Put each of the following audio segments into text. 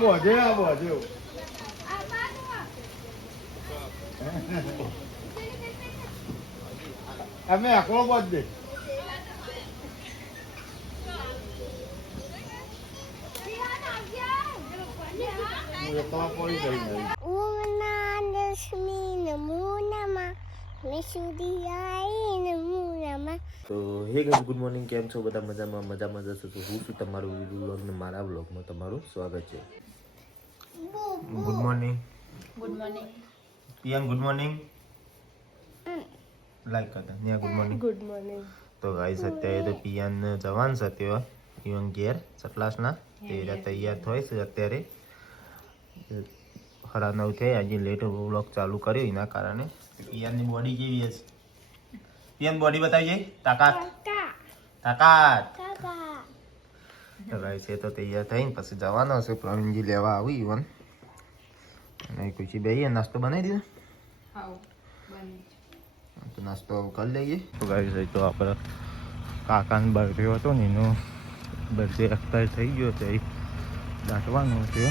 બોજે આ બોજે અમે આકડો બોજ દે તો હે ગાઈસ ગુડ મોર્નિંગ, કેમ છો બધા? મજામાં જશો તો હું છું તમારું વ્લોગ ને મારા વ્લોગમાં તમારું સ્વાગત છે. Good morning. Piyan good morning. Like કરતા Niya good morning. Good morning. તો ગાઈસ અત્યારે તો પિયાન જવાન છે તેવા ઇવન ઘેર સટલાસના તે તૈયાર થાય છે. અત્યારે 9:30 થઈ, આજે લેટ વ્લોગ ચાલુ કર્યો એના કારણે. પિયાનની બોડી કેવી હશે? પિયાન બોડી બતાવી જાય તાકાત તો ગાઈસ એ તો તૈયાર થઈને પછી જવાનો છે. પ્રવીણજી લેવા આવી ઇવન અને ખુશી બેહીએ નાસ્તો બનાવી દીધો. તો નાસ્તો કરી લઈએ. તો ગાઈસ તો આપણે કાકાનો બર્થડે હતો ને એનો બર્થડે એક્સપાયર થઈ ગયો તો એ દાટવાનો છે.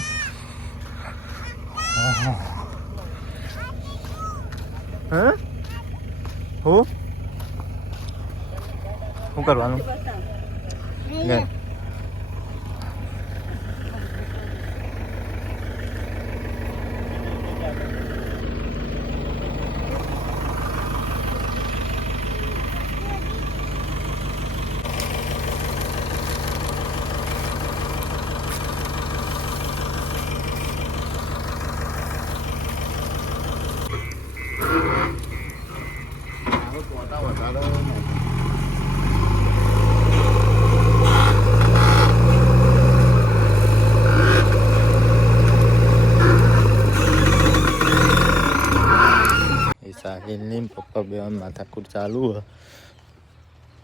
હા શું કરવાનું? સાહિલની પપ્પા બે માથાકૂટ ચાલુ હોય.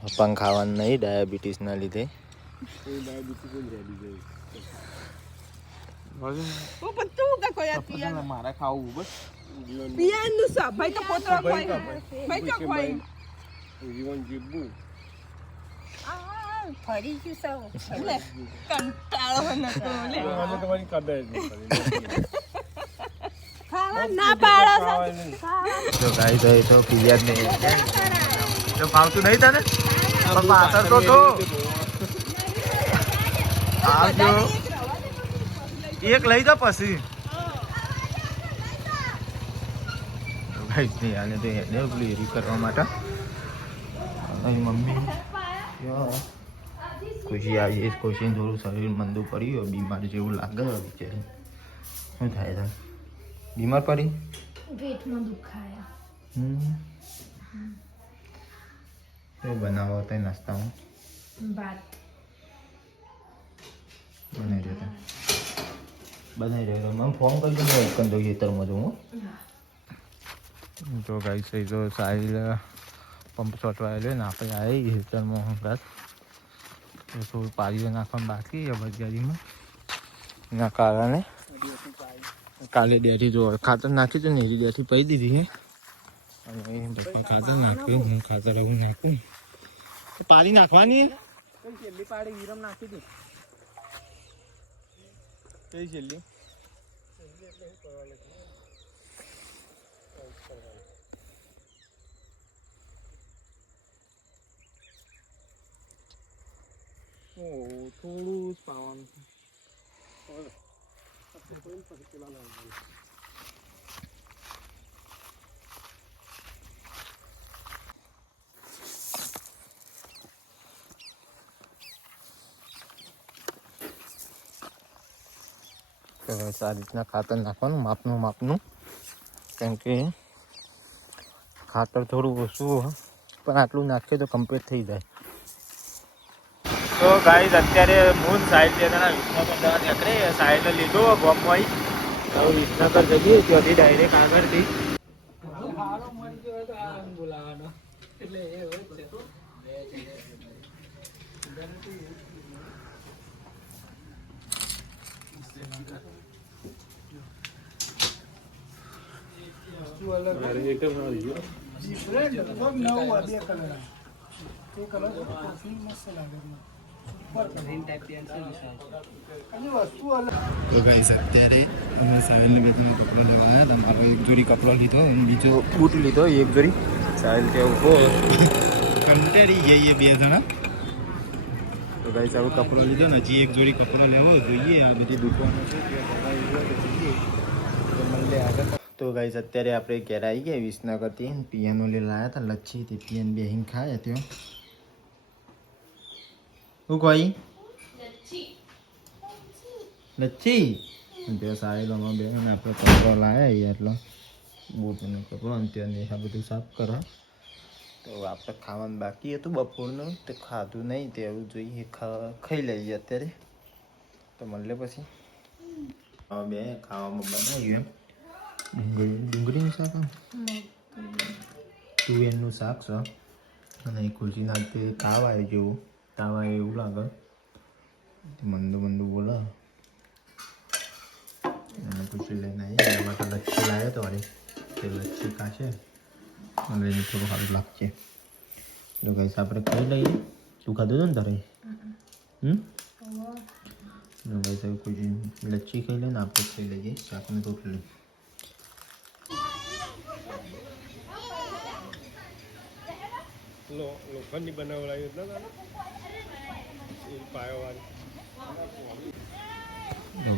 પપ્પાને ખાવાનું નહીં ડાયાબિટીસના લીધે. મારા ખાવું બસ ફરી ગયું કંટાળો તમારી કદર ના પાડો તો ગાઈ ગઈ તો પિયાજ નહીં તો ફાવતું નહીં તને પાછળ તો આવજો એક લઈ દો પછી નહીં આને તો એને પેલી કરવા માટે મમ્મી ખુશી આવી. ખુશી થોડું શરીર મંદુ પડ્યું, બીમાર જેવું લાગે બિચારી. શું થાય છે? બીમાર પડી? પેટમાં દુખાયા. તો બનાવો તો નાસ્તામાં ભાત બનાવી રહ્યો મને ફોન કરી દો. એક તો ખેતરમાં જવું. તો ગાઈ સહી તો સાહિલ પંપ ચોટવાયેલો ને આપણે આવી ખેતરમાં ઘાસ થોડું પારીઓ નાખવાનું બાકી બજારીમાં એના કારણે કાલે ડેરી જો ખાતર નાખ્યું હતું ને એની ડેરી પડી દીધી છે. અને પપ્પા ખાતર નાખ્યું, હું ખાતર હું નાખું. પારી નાખવાની છેલ્લી પાડી વિરમ નાખી દી. કઈ છેલ્લી? થોડું જ પાવાનું છે. આ રીતના ખાતર નાખવાનું માપનું કેમ કે ખાતર થોડું ઓછું પણ આટલું નાખીએ તો કમ્પ્લીટ થઈ જાય. તો ગાઈસ અત્યારે હું સાઈડ જણા વિસનગર જવા નીકળે. સાઈડ લીધો ગોમવાઈ હવે વિસનગર જઈએ ત્યાંથી ડાયરેક્ટ આગળથી તો ગાઈસ અત્યારે અમે સાહિલને બે ત્રણ કપડો લેવા આવ્યા હતા. મારો એક જોડી કપડો લીધો અને બીજો બૂટ લીધો. એક જોડી સાહિલ કે ઉભો કંટાળી જઈએ બે જણા. તો ગાઈસ આવો કપડો લીધો ને હજી એક જોડી કપડો લેવો જોઈએ. આ બધી દુકાનો છે તો ગાઈસ અત્યારે આપણે ઘેર આવી ગયા વિસનગરથી. પિયાનો લઈ લાવ્યા હતા લચ્છી. તે પિયાન બેહીન ખાય ત્યાં શું કોઈ લચ્છી ત્યાં સાહેબમાં બે આપણે કપડો લાવ્યા એટલો બૂટનો કપડો અને ત્યાં આ બધું સાફ કરો. તો આપણે ખાવાનું બાકી હતું બપોરનું તે ખાધું નહીં તે એવું જોઈએ ખાઈ લઈએ અત્યારે. તો મળે પછી બે ખાવામાં બનાવ્યું એમ ડુંગળીનું શાક તુવેરનું શાક છે અને એ ખુરશી નાખતે તાવ આવે જેવું તાવ આવે એવું લાગે. મંદુ મંદુ બોલે અને ખુરશી લઈને આવી એમાં તો લચ્છી લાવ્યો તો અરે તે લચ્છી ખાશે અને એને થોડું સારું લાગશે. તો ગાઈસ આપણે ખાઈ લઈએ. તું ખાધું હતું ને તારે ગાઈસ હવે કોઈ લચ્છી ખાઈ લે ને આપણે ખાઈ લઈએ શાકની રોટલી. લોખંડની બનાવડાવી પાયોવાળી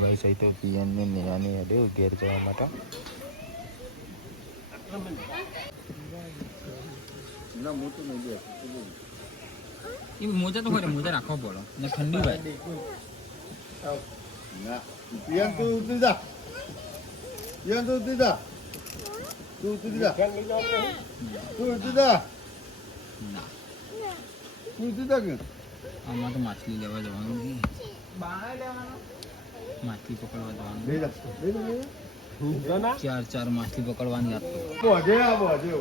ગાઈસ અહીં તો પિયાનને નિરાની અડ્યો ઘેર જવા માટે. મોજા તો હોય મોજા રાખવા પડે ને ઠંડી હોય. પિયાન તું ઉતરી જા. પિયાન તું ઉતરી જા. તું ઉતરી જા. તું ઉતરી જા. તું ઉતરી જા કે આમાં તો માછલી લેવા જવાનું નહીં. માછલી પકડવા જવાનું. ચાર માછલી પકડવાની આપતો. બોજે આ બોજે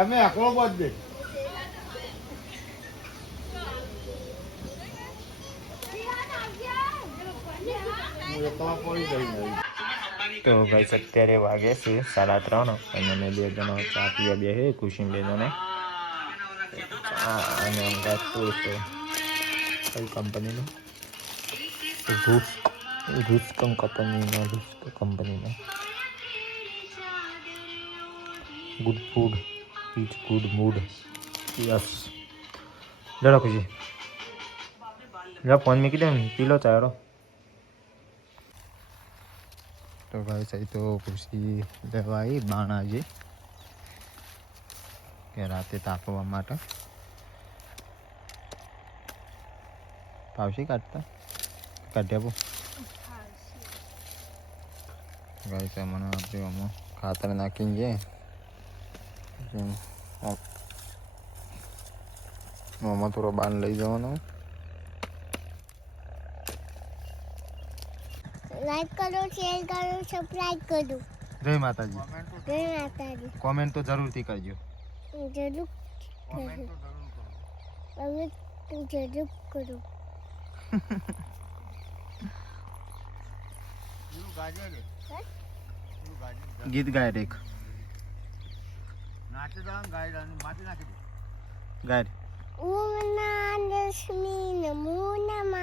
અમે આકડો બોજ દે. તો ભાઈ અત્યારે વાગે છે 3:30 અને અમે બે જણા ચા પીવા બે છે ખુશી બે જણા અને અંગાત ટોસ્ટ કઈ કંપનીનો રૂસ્કમ કંપનીનો good food it good mood yes. જરા ખુશી જરા ફોન મૂકી દે પી લો ચારો. તો ભાઈ સહી તો ખુશી લેવા આવી બાણાજી કે રાતે તાપવા માટે. પાવશી કાઢતા કાઢ્યા બહુ ગાય છે મને આપણે આમાં ખાતર નાખીને છે આમાં થોડો બાન લઈ જવાનો. લાઈક કરો શેર કરો સબસ્ક્રાઇબ કરો. જય માતાજી. જય માતાજી. કોમેન્ટ તો જરૂરથી કરજો. જરૂર તમે જરૂર કરો. ગીત ગાય રેખ ગાય ઓમના દશમી નમો નમઃ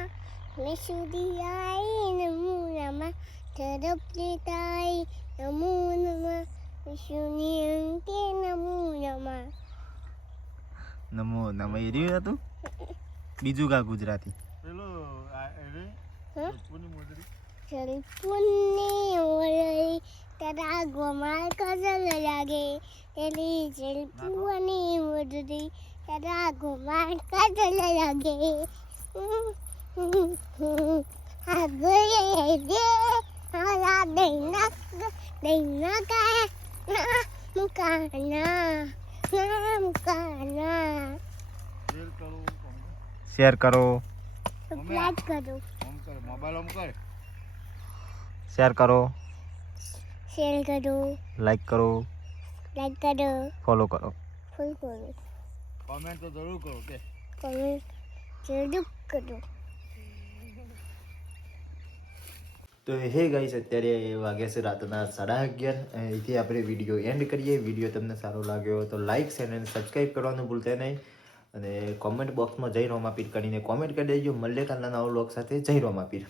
વિશુદ્ધિયાય નમો નમઃ તરપ્રિતાય નમો નમઃ વિશુનિયંતે નમો નમઃ. નમો નમઃ એ રહ્યું હતું. બીજું ગા ગુજરાતી જલપુની ઓળઈ તારા ગોમાળ કજલ લાગે એલી જલપુની ઓળઈ તારા ગોમાળ કજલ લાગે. આગળ દે હાલા દૈના કાય ના મુકાના શેર કરો સબસ્ક્રાઇબ કરો શેર કરો શેર કરો લાઈક કરો ફોલો કરો ફૂલ કરો કોમેન્ટ તો જરૂર કરો કે કોમેન્ટ જરૂર કરો. તો હે ગાઈસ અત્યારે વાગ્યા છે રાતના 11:30. અહીંથી આપણે વિડીયો એન્ડ કરીએ. વિડીયો તમને સારો લાગ્યો હોય તો લાઇક શેર અને સબસ્ક્રાઈબ કરવાનું ભૂલતા નહીં. અને કોમેન્ટ બોક્સમાં જય રોમાપીર કરીને કોમેન્ટ કરી દેજો. મળીએ કાલના નવા વ્લોગ સાથે. જય રોમાપીર.